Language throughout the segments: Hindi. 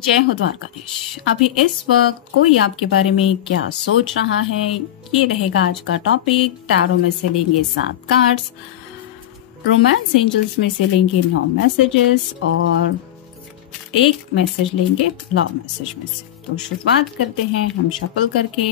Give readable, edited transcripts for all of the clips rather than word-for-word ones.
जय हो द्वारकाधीश। अभी इस वक्त कोई आपके बारे में क्या सोच रहा है, ये रहेगा आज का टॉपिक। टैरो में से लेंगे 7 कार्ड्स, रोमांस एंजल्स में से लेंगे 9 मैसेजेस और 1 मैसेज लेंगे लव मैसेज में से। तो शुरुआत करते हैं हम शफल करके।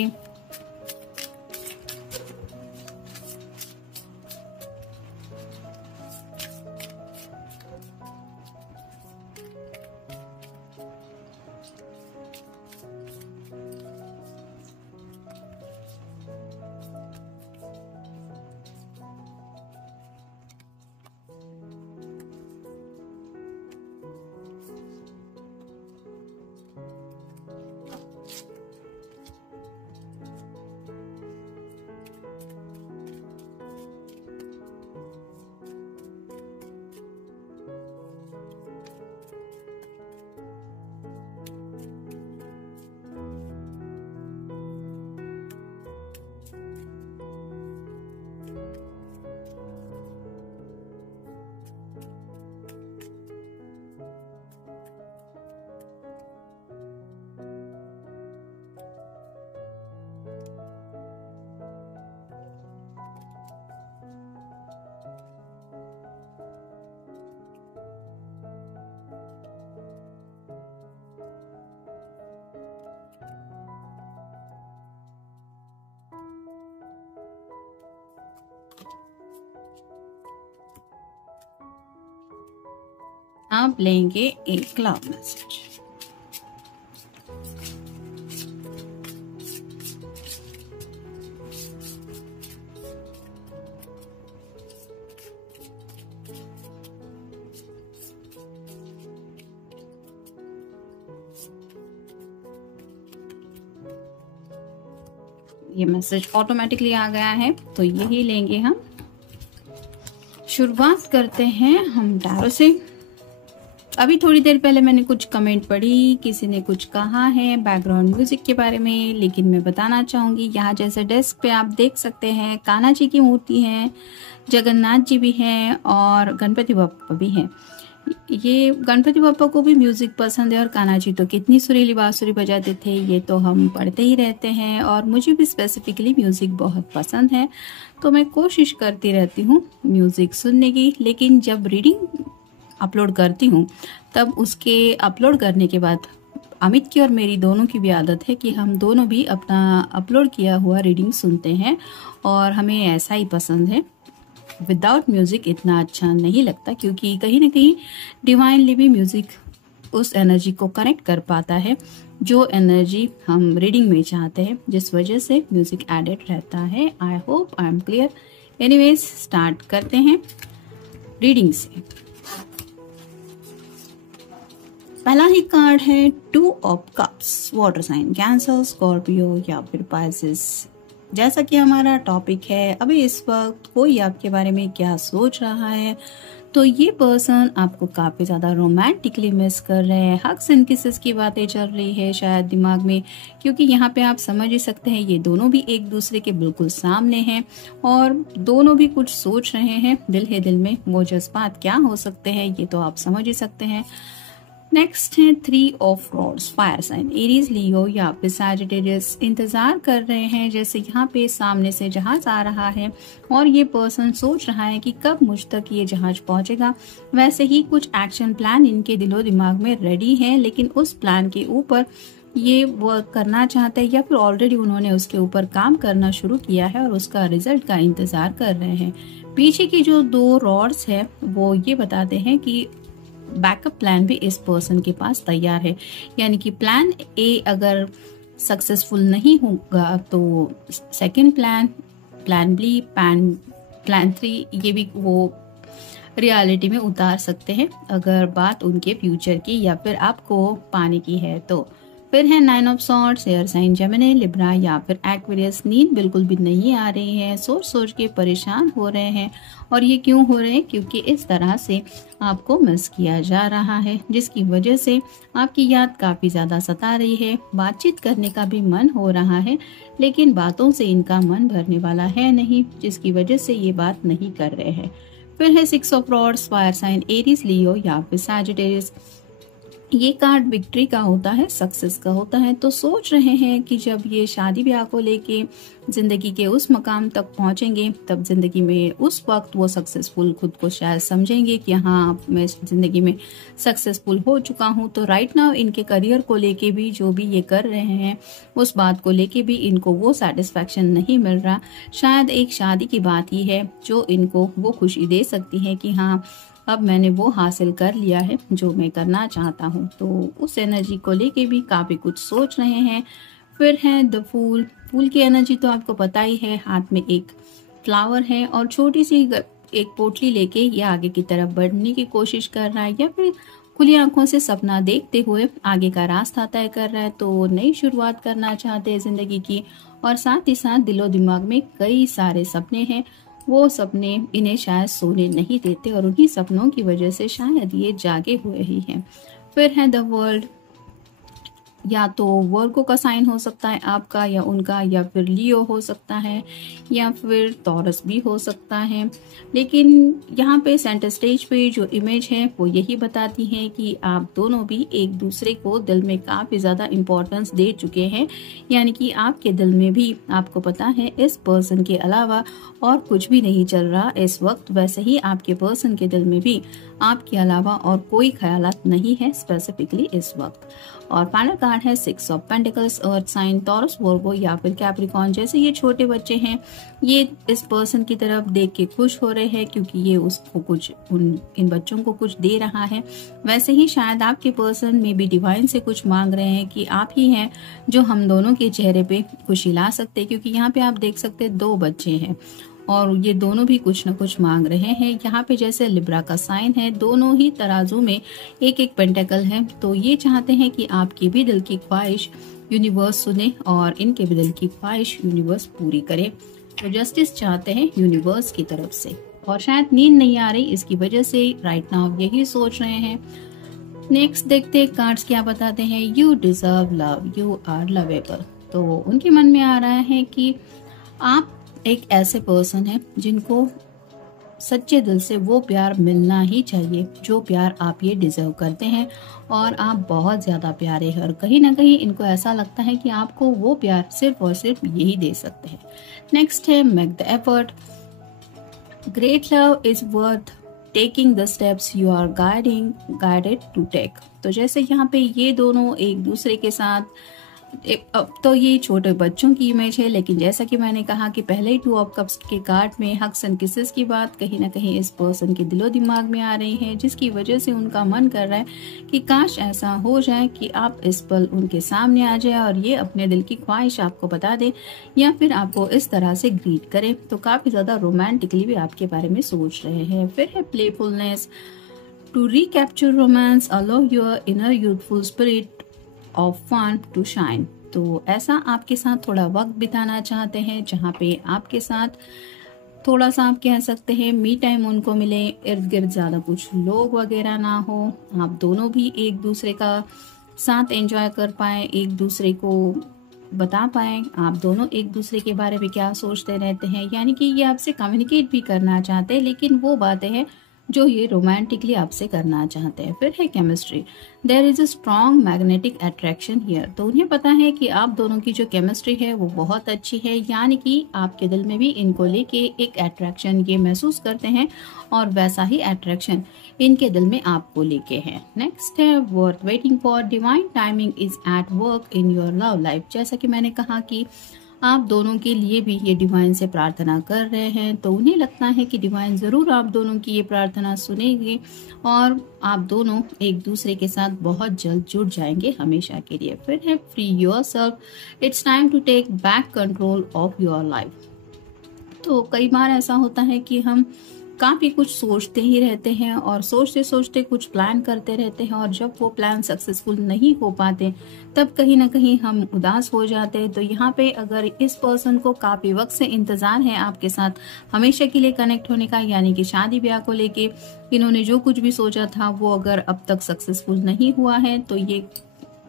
आप लेंगे 1 लव मैसेज। ये मैसेज ऑटोमेटिकली आ गया है, तो यही लेंगे हम। शुरुआत करते हैं हम टैरो से। अभी थोड़ी देर पहले मैंने कुछ कमेंट पढ़ी, किसी ने कुछ कहा है बैकग्राउंड म्यूजिक के बारे में, लेकिन मैं बताना चाहूंगी यहाँ जैसे डेस्क पे आप देख सकते हैं कान्हा जी की मूर्ति है, जगन्नाथ जी भी हैं और गणपति बप्पा भी हैं। ये गणपति बप्पा को भी म्यूजिक पसंद है और कान्हा जी तो कितनी सुरीली बांसुरी बजाते थे, ये तो हम पढ़ते ही रहते हैं और मुझे भी स्पेसिफिकली म्यूजिक बहुत पसंद है, तो मैं कोशिश करती रहती हूँ म्यूजिक सुनने की। लेकिन जब रीडिंग अपलोड करती हूँ तब उसके अपलोड करने के बाद अमित की और मेरी दोनों की भी आदत है कि हम दोनों भी अपना अपलोड किया हुआ रीडिंग सुनते हैं और हमें ऐसा ही पसंद है। विदाउट म्यूजिक इतना अच्छा नहीं लगता, क्योंकि कहीं ना कहीं डिवाइनली भी म्यूजिक उस एनर्जी को कनेक्ट कर पाता है जो एनर्जी हम रीडिंग में चाहते हैं, जिस वजह से म्यूजिक एडेड रहता है। I hope I am clear. Anyways start करते हैं रीडिंग से। पहला ही कार्ड है 2 of cups, water sign Cancer, Scorpio या फिर पाइसेस। जैसा कि हमारा टॉपिक है, अभी इस वक्त कोई आपके बारे में क्या सोच रहा है, तो ये पर्सन आपको काफी ज्यादा रोमांटिकली मिस कर रहे हैं। हग्स एंड किसेस की बातें चल रही है शायद दिमाग में, क्योंकि यहाँ पे आप समझ ही सकते हैं ये दोनों भी एक दूसरे के बिल्कुल सामने हैं और दोनों भी कुछ सोच रहे हैं दिल है दिल में। वो जज्बात क्या हो सकते हैं ये तो आप समझ ही सकते हैं। नेक्स्ट है 3 of rods, fire sign, Aries, Leo या फिर सैजिटेरियस। इंतजार कर रहे हैं जैसे यहाँ पे सामने से जहाज आ रहा है और ये पर्सन सोच रहा है कि कब मुझ तक ये जहाज पहुंचेगा। वैसे ही कुछ एक्शन प्लान इनके दिलो दिमाग में रेडी है, लेकिन उस प्लान के ऊपर ये वर्क करना चाहते हैं या फिर ऑलरेडी उन्होंने उसके ऊपर काम करना शुरू किया है और उसका रिजल्ट का इंतजार कर रहे हैं। पीछे की जो 2 रॉड्स है वो ये बताते हैं कि बैकअप प्लान भी इस पर्सन के पास तैयार है, यानी कि प्लान ए अगर सक्सेसफुल नहीं होगा तो second plan, plan B, plan 3 ये भी वो रियलिटी में उतार सकते हैं अगर बात उनके फ्यूचर की या फिर आपको पाने की है तो। फिर है 9 of swords, air sign Gemini, Libra या फिर एक्वेरियस। नींद बिल्कुल भी नहीं आ रही है, सोच सोच के परेशान हो रहे हैं और ये क्यों हो रहे हैं, क्योंकि इस तरह से आपको मिस किया जा रहा है, जिसकी वजह से आपकी याद काफी ज्यादा सता रही है। बातचीत करने का भी मन हो रहा है, लेकिन बातों से इनका मन भरने वाला है नहीं, जिसकी वजह से ये बात नहीं कर रहे हैं। फिर है 6 of rods, fire sign, Aries, Leo या फिर सैजिटेरियस। ये कार्ड विक्ट्री का होता है, सक्सेस का होता है। तो सोच रहे हैं कि जब ये शादी ब्याह को लेके जिंदगी के उस मकाम तक पहुंचेंगे, तब जिंदगी में उस वक्त वो सक्सेसफुल खुद को शायद समझेंगे कि हाँ, मैं जिंदगी में सक्सेसफुल हो चुका हूँ। तो राइट नाउ इनके करियर को लेके भी जो भी ये कर रहे हैं, उस बात को लेके भी इनको वो सेटिस्फैक्शन नहीं मिल रहा। शायद एक शादी की बात ही है जो इनको वो खुशी दे सकती है कि हाँ, अब मैंने वो हासिल कर लिया है जो मैं करना चाहता हूँ। तो उस एनर्जी को लेके भी काफी कुछ सोच रहे हैं। फिर है द फूल। फूल की एनर्जी तो आपको पता ही है, हाथ में एक फ्लावर है और छोटी सी एक पोटली लेके ये आगे की तरफ बढ़ने की कोशिश कर रहा है, या फिर खुली आंखों से सपना देखते हुए आगे का रास्ता तय कर रहा है। तो नई शुरुआत करना चाहते हैं जिंदगी की, और साथ ही साथ दिलो दिमाग में कई सारे सपने हैं। वो सपने इन्हें शायद सोने नहीं देते और उन्हीं सपनों की वजह से शायद ये जागे हुए ही हैं। फिर है द वर्ल्ड। या तो वर्गो का साइन हो सकता है आपका या उनका, या फिर लियो हो सकता है, या फिर टॉरस भी हो सकता है। लेकिन यहाँ पे सेंटर स्टेज पे जो इमेज है वो यही बताती है कि आप दोनों भी एक दूसरे को दिल में काफी ज्यादा इम्पोर्टेंस दे चुके हैं। यानी कि आपके दिल में भी आपको पता है इस पर्सन के अलावा और कुछ भी नहीं चल रहा इस वक्त, वैसे ही आपके पर्सन के दिल में भी आपके अलावा और कोई ख्यालात नहीं है स्पेसिफिकली इस वक्त। और फाइनल कार्ड है six of pentacles. Earth sign, Taurus, Virgo या फिर कैप्रिकॉर्न जैसे ये छोटे बच्चे हैं, ये इस पर्सन की तरफ देख के खुश हो रहे हैं क्योंकि ये उसको कुछ इन बच्चों को कुछ दे रहा है। वैसे ही शायद आपके पर्सन में भी डिवाइन से कुछ मांग रहे हैं कि आप ही हैं जो हम दोनों के चेहरे पे खुशी ला सकते हैं, क्योंकि यहाँ पे आप देख सकते हैं दो बच्चे हैं और ये दोनों भी कुछ न कुछ मांग रहे हैं। यहाँ पे जैसे लिब्रा का साइन है, दोनों ही तराजू में एक एक पेंटेकल है। तो ये चाहते हैं कि आपकी भी दिल की ख्वाहिश यूनिवर्स सुने और इनके भी दिल की ख्वाहिश यूनिवर्स पूरी करे। तो जस्टिस चाहते हैं यूनिवर्स की तरफ से, और शायद नींद नहीं आ रही इसकी वजह से राइट नाउ यही सोच रहे हैं। नेक्स्ट देखते हैं कार्ड्स क्या बताते हैं। You deserve love, you are lovable. तो उनके मन में आ रहा है कि आप एक ऐसे पर्सन है जिनको सच्चे दिल से वो प्यार मिलना ही चाहिए जो प्यार आप ये डिजर्व करते हैं, और आप बहुत ज्यादा प्यारे हैं और कहीं ना कहीं इनको ऐसा लगता है कि आपको वो प्यार सिर्फ और सिर्फ यही दे सकते हैं। नेक्स्ट है make the effort. Great love is worth taking the steps you are guided to take. तो जैसे यहाँ पे ये दोनों एक दूसरे के साथ अब तो ये छोटे बच्चों की इमेज है, लेकिन जैसा कि मैंने कहा कि पहले ही टू ऑफ कप्स के कार्ड में हग्स एंड किसेस की बात कहीं ना कहीं इस पर्सन के दिलो दिमाग में आ रही है, जिसकी वजह से उनका मन कर रहा है कि काश ऐसा हो जाए कि आप इस पल उनके सामने आ जाए और ये अपने दिल की ख्वाहिश आपको बता दे, या फिर आपको इस तरह से ग्रीट करे। तो काफी ज्यादा रोमांटिकली भी आपके बारे में सोच रहे हैं। फिर है playfulness. To recapture romance, allow your inner youthful spirit of fun to shine. तो ऐसा आपके साथ थोड़ा वक्त बिताना चाहते हैं जहाँ पे आपके साथ थोड़ा सा आप कह सकते हैं मी टाइम उनको मिले, इर्द गिर्द ज्यादा कुछ लोग वगैरह ना हो, आप दोनों भी एक दूसरे का साथ एंजॉय कर पाए, एक दूसरे को बता पाए आप दोनों एक दूसरे के बारे में क्या सोचते रहते हैं। यानी कि ये आपसे कम्युनिकेट भी करना चाहते हैं, लेकिन वो बातें हैं जो ये रोमांटिकली आपसे करना चाहते हैं। फिर है chemistry. There is a strong magnetic attraction here. तो उन्हें पता है कि आप दोनों की जो केमिस्ट्री है वो बहुत अच्छी है, यानी कि आपके दिल में भी इनको लेके एक अट्रैक्शन ये महसूस करते हैं, और वैसा ही अट्रैक्शन इनके दिल में आपको लेके है। नेक्स्ट है worth waiting for. Divine timing is at work in your love life. जैसा कि मैंने कहा कि आप दोनों के लिए भी ये डिवाइन से प्रार्थना कर रहे हैं, तो उन्हें लगता है कि डिवाइन जरूर आप दोनों की ये प्रार्थना सुनेंगे और आप दोनों एक दूसरे के साथ बहुत जल्द जुड़ जाएंगे हमेशा के लिए। फिर है free yourself. It's time to take back control of your life. तो कई बार ऐसा होता है कि हम काफी कुछ सोचते ही रहते हैं और सोचते सोचते कुछ प्लान करते रहते हैं, और जब वो प्लान सक्सेसफुल नहीं हो पाते तब कहीं ना कहीं हम उदास हो जाते हैं। तो यहाँ पे अगर इस पर्सन को काफी वक्त से इंतजार है आपके साथ हमेशा के लिए कनेक्ट होने का, यानी कि शादी ब्याह को लेके इन्होंने जो कुछ भी सोचा था वो अगर अब तक सक्सेसफुल नहीं हुआ है, तो ये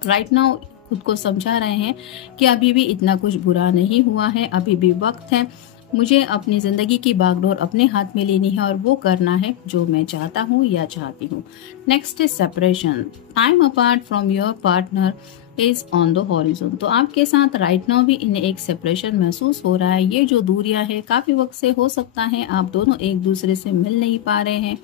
राइट नाउ खुद को समझा रहे हैं कि अभी भी इतना कुछ बुरा नहीं हुआ है, अभी भी वक्त है मुझे अपनी जिंदगी की बागडोर अपने हाथ में लेनी है और वो करना है जो मैं चाहता हूँ या चाहती हूँ। Next is separation. Time apart from your partner is on the horizon. तो आपके साथ राइट नाउ भी इन्हें एक सेपरेशन महसूस हो रहा है। ये जो दूरियां है काफी वक्त से, हो सकता है आप दोनों एक दूसरे से मिल नहीं पा रहे हैं,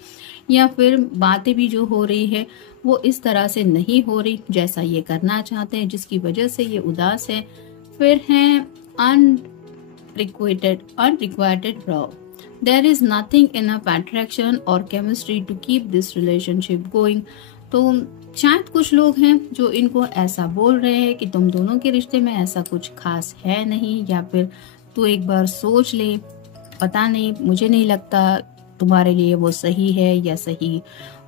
या फिर बातें भी जो हो रही है वो इस तरह से नहीं हो रही जैसा ये करना चाहते हैं, जिसकी वजह से ये उदास है। फिर हैं unrequited love. There is nothing enough attraction or chemistry to keep this relationship going. तो शायद कुछ लोग हैं जो इनको ऐसा बोल रहे हैं कि तुम दोनों के रिश्ते में ऐसा कुछ खास है नहीं, या फिर तू एक बार सोच ले, पता नहीं, मुझे नहीं लगता तुम्हारे लिए वो सही है या सही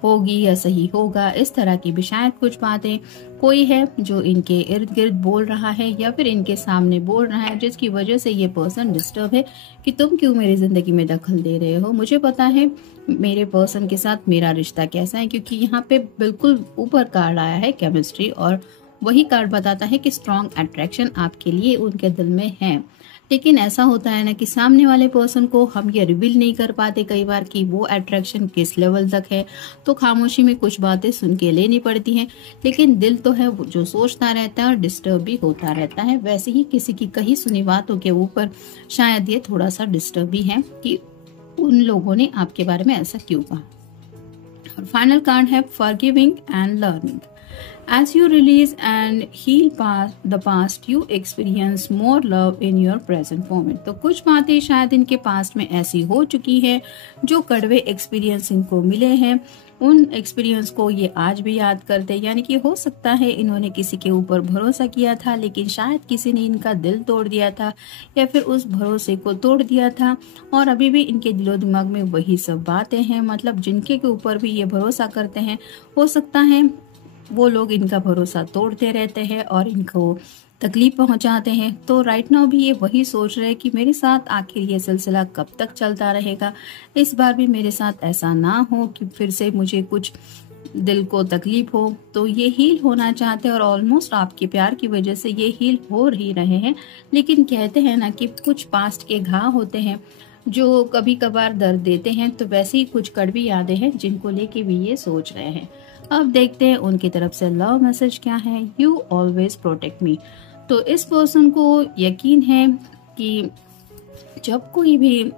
होगी या सही होगा। इस तरह की भी शायद कुछ बातें कोई है जो इनके इर्द गिर्द बोल रहा है या फिर इनके सामने बोल रहा है, जिसकी वजह से ये पर्सन डिस्टर्ब है कि तुम क्यों मेरी जिंदगी में दखल दे रहे हो। मुझे पता है मेरे पर्सन के साथ मेरा रिश्ता कैसा है, क्योंकि यहाँ पे बिल्कुल ऊपर कार्ड आया है केमिस्ट्री, और वही कार्ड बताता है कि स्ट्रॉन्ग अट्रैक्शन आपके लिए उनके दिल में है। लेकिन ऐसा होता है ना कि सामने वाले पर्सन को हम ये रिवील नहीं कर पाते कई बार कि वो अट्रैक्शन किस लेवल तक है, तो खामोशी में कुछ बातें सुन के लेनी पड़ती हैं। लेकिन दिल तो है वो जो सोचता रहता है और डिस्टर्ब भी होता रहता है। वैसे ही किसी की कही सुनी बातों के ऊपर शायद ये थोड़ा सा डिस्टर्ब भी है कि उन लोगों ने आपके बारे में ऐसा क्यों कहा। और फाइनल कार्ड है forgiving and learning. As you release and heal the past, you experience more love in your present moment. तो कुछ बातें शायद इनके पास्ट में ऐसी हो चुकी है, जो कड़वे एक्सपीरियंस इनको मिले हैं, उन एक्सपीरियंस को ये आज भी याद करते हैं। यानी कि हो सकता है इन्होंने किसी के ऊपर भरोसा किया था, लेकिन शायद किसी ने इनका दिल तोड़ दिया था या फिर उस भरोसे को तोड़ दिया था, और अभी भी इनके दिलो दिमाग में वही सब बातें हैं। मतलब जिनके के ऊपर भी ये भरोसा करते हैं, हो सकता है वो लोग इनका भरोसा तोड़ते रहते हैं और इनको तकलीफ पहुंचाते हैं। तो राइट नाउ भी ये वही सोच रहे हैं कि मेरे साथ आखिर ये सिलसिला कब तक चलता रहेगा, इस बार भी मेरे साथ ऐसा ना हो कि फिर से मुझे कुछ दिल को तकलीफ हो। तो ये हील होना चाहते हैं और ऑलमोस्ट आपके प्यार की वजह से ये हील हो ही रहे हैं। लेकिन कहते हैं ना कि कुछ पास्ट के घाव होते हैं जो कभी कभार दर्द देते हैं, तो वैसे ही कुछ कड़वी यादें हैं जिनको लेके भी ये सोच रहे हैं। अब देखते हैं उनकी तरफ से लव मैसेज क्या है। You always protect me. तो इस पर्सन को यकीन है कि जब कोई भी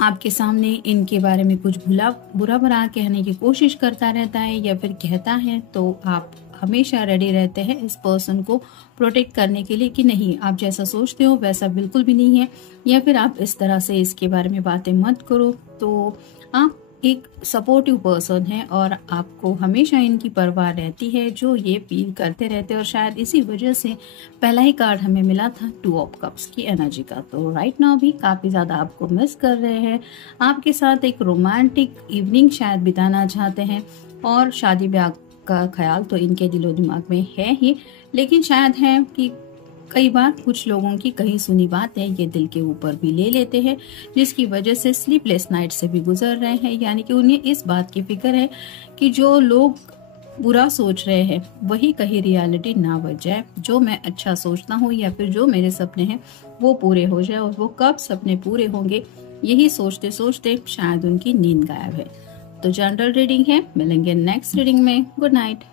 आपके सामने इनके बारे में कुछ बुरा भला कहने की कोशिश करता रहता है या फिर कहता है, तो आप हमेशा रेडी रहते हैं इस पर्सन को प्रोटेक्ट करने के लिए कि नहीं, आप जैसा सोचते हो वैसा बिल्कुल भी नहीं है, या फिर आप इस तरह से इसके बारे में बातें मत करो। तो आप एक सपोर्टिव पर्सन है और आपको हमेशा इनकी परवाह रहती है, जो ये फील करते रहते हैं। और शायद इसी वजह से पहला ही कार्ड हमें मिला था 2 ऑफ कप्स की एनर्जी का। तो राइट नाउ भी काफी ज्यादा आपको मिस कर रहे हैं, आपके साथ एक रोमांटिक इवनिंग शायद बिताना चाहते हैं, और शादी ब्याह का ख्याल तो इनके दिलो दिमाग में है ही। लेकिन शायद है कि कई बार कुछ लोगों की कही सुनी बात है ये दिल के ऊपर भी ले लेते हैं, जिसकी वजह से स्लीपलेस नाइट से भी गुजर रहे हैं। यानी कि उन्हें इस बात की फिक्र है कि जो लोग बुरा सोच रहे हैं वही कहीं रियलिटी ना बच जाए, जो मैं अच्छा सोचता हूँ या फिर जो मेरे सपने हैं वो पूरे हो जाए। और वो कब सपने पूरे होंगे, यही सोचते सोचते शायद उनकी नींद गायब है। तो जनरल रीडिंग है, मिलेंगे नेक्स्ट रीडिंग में। Good night.